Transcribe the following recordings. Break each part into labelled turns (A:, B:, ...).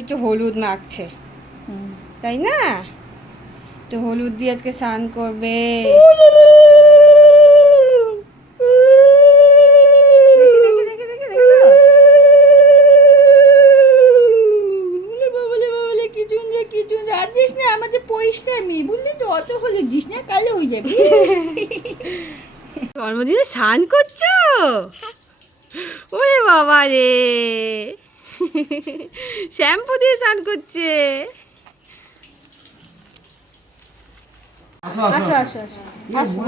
A: একটু হলুদ মাখছে। তাই না? তো হলুদ দিয়ে আজকে স্নান করবে। পরিষ্কার মেয়ে বুঝলি তো? অত হলুদ দিস না কালো হয়ে যাবে। জন্মদিনে স্নান করছ? ওরে বাবা রে। শ্যাম্পু দিয়ে স্নান করছে।
B: আসো
A: আসো
B: আসো।
A: আসো আসো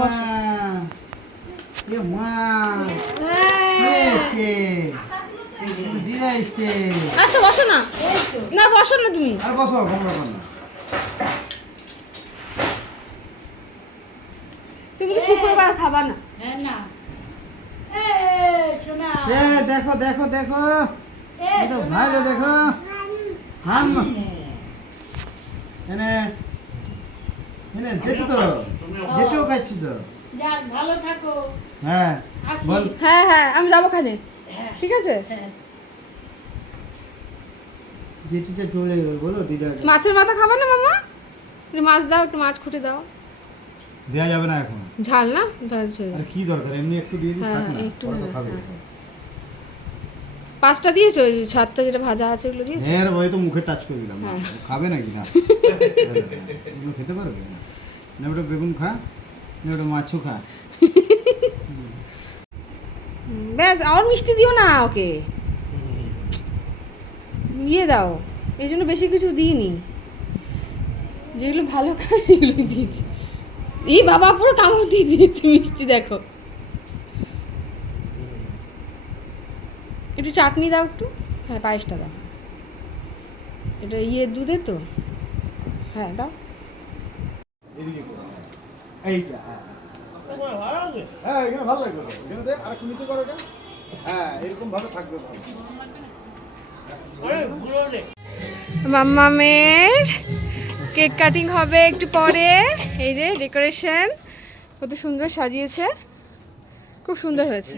A: আসো। বসো। না। না বসো না তুমি।
B: আর বসো কোনো ব্যাপার না।
A: তুমি তো শুক্রবার খাবা না।
B: এ দেখো দেখো দেখো। দেখো হাম। এনে এনে তো? খাচ্ছি তো?
C: যাক ভালো থাকো।
B: হ্যাঁ বল।
A: হ্যাঁ হ্যাঁ আমি যাব খানে ঠিক আছে?
B: যেটিতে চলে গেল বলো দিদা
A: মাছের মাথা খাবা না মামা? মাছ দাও একটু মাছ খুঁটে দাও।
B: দেওয়া যাবে না এখন।
A: ঝাল না? ঝাল ছেড়ে
B: আর কি দরকার? এমনি একটু দিয়ে দিই
A: হ্যাঁ,
B: থাক না
A: একটু হ্যাঁ,
B: খাবে।
A: হ্যাঁ। পাঁচটা দিয়েছ? ওই ছাদটা যেটা ভাজা আছে ওগুলো দিয়েছ?
B: হ্যাঁ ভাই তো মুখে টাচ করে দিলাম।
A: হ্যাঁ।
B: খাবে নাকি না? এগুলো খেতে পারবে? না ওটা বেগুন খা না ওটা মাছও খা।
A: ব্যাস আর মিষ্টি দিও না ওকে। ইয়ে দাও এই জন্য বেশি কিছু দিইনি। যেগুলো ভালো খায় সেগুলো দিয়েছি। এই বাবা পুরো কামড় দিয়ে দিয়েছে মিষ্টি দেখো। একটু চাটনি দাও একটু। হ্যাঁ পায়েসটা দাও। এটা ইয়ে দুধে তো। হ্যাঁ দাও।
B: করো এইটা হ্যাঁ। হ্যাঁ এখানে ভালো লাগবে এখানে দে আর একটু করো এটা। হ্যাঁ এরকম ভাবে থাকবে
A: মাম্মামের কেক কাটিং হবে একটু পরে। এই যে ডেকোরেশন কত সুন্দর সাজিয়েছে। খুব সুন্দর হয়েছে।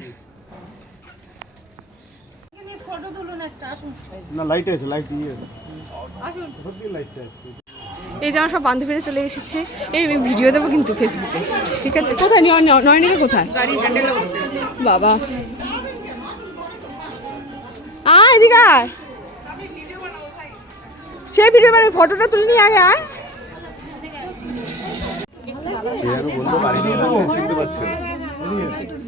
B: না লাইট আছে লাইট দিয়ে। সত্যি লাইট আছে।
A: এই যে আমার সব বান্ধবীরা চলে এসেছে এই আমি ভিডিও দেবো কিন্তু ফেসবুকে ঠিক আছে? কোথায়? নয় নয়নিকা কোথায়? বাবা। আ এদিকে আয়। সে ভিডিও মানে ফটোটা তুলে নিয়ে আগে আয়।
B: নামটা এদিকে ডাবল দুটো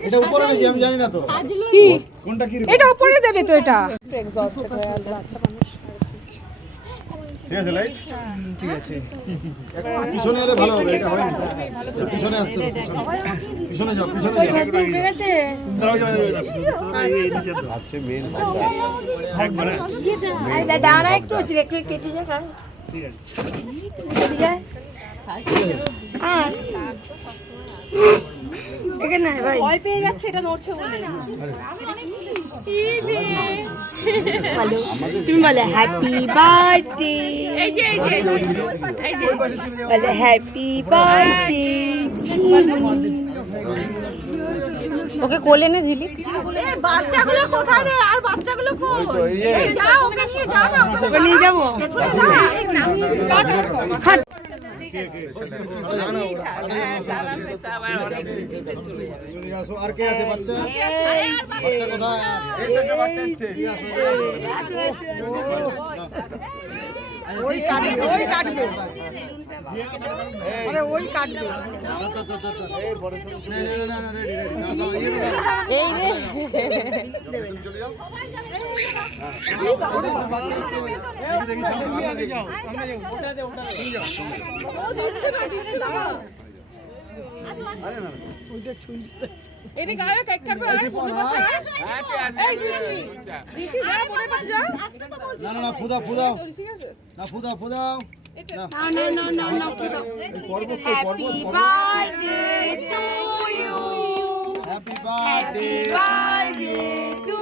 B: এটা উপরে নাকি? আমি জানি না তো।
A: কি
B: কোনটা কি
A: এটা উপরে দেবে তো এটা।
B: ঠিক আছে লাইট ঠিক আছে। পিছনে এলে ভালো হবে এটা হয়নি পিছনে আসতে পিছনে। পিছনে যাও পিছনে যাও। দাঁড়াও, যাও, যাও, যাও। মেন
C: দাঁড়া একটু কেটে যা এখানে ভাই। ভয় পেয়ে যাচ্ছে এটা নড়ছে বলে। তুমি বলে হ্যাপি বার্থডে বলে হ্যাপি বার্থডে
A: ওকে কোলে নে ঝিলিক
C: বাচ্চাগুলো কোথায় রে? আর বাচ্চাগুলো কই? যাও ওকে নিয়ে যাও না
A: ওকে নিয়ে যাব।
B: আর কে আছে বাচ্চা বাচ্চা কোথায় এই তো বাচ্চা এসছে
A: ওই কাটবে ওই কাটবে আরে ওই কাটবে
B: এই
A: রে। এনে গায়ে কেক কাটবে আর ফোনে বসে এই যা মনে যা।
B: ফুদা ফুদাও না ফুদা ফুদাও। No, no,
C: no, no, no.
B: Happy birthday
C: to you. Happy birthday to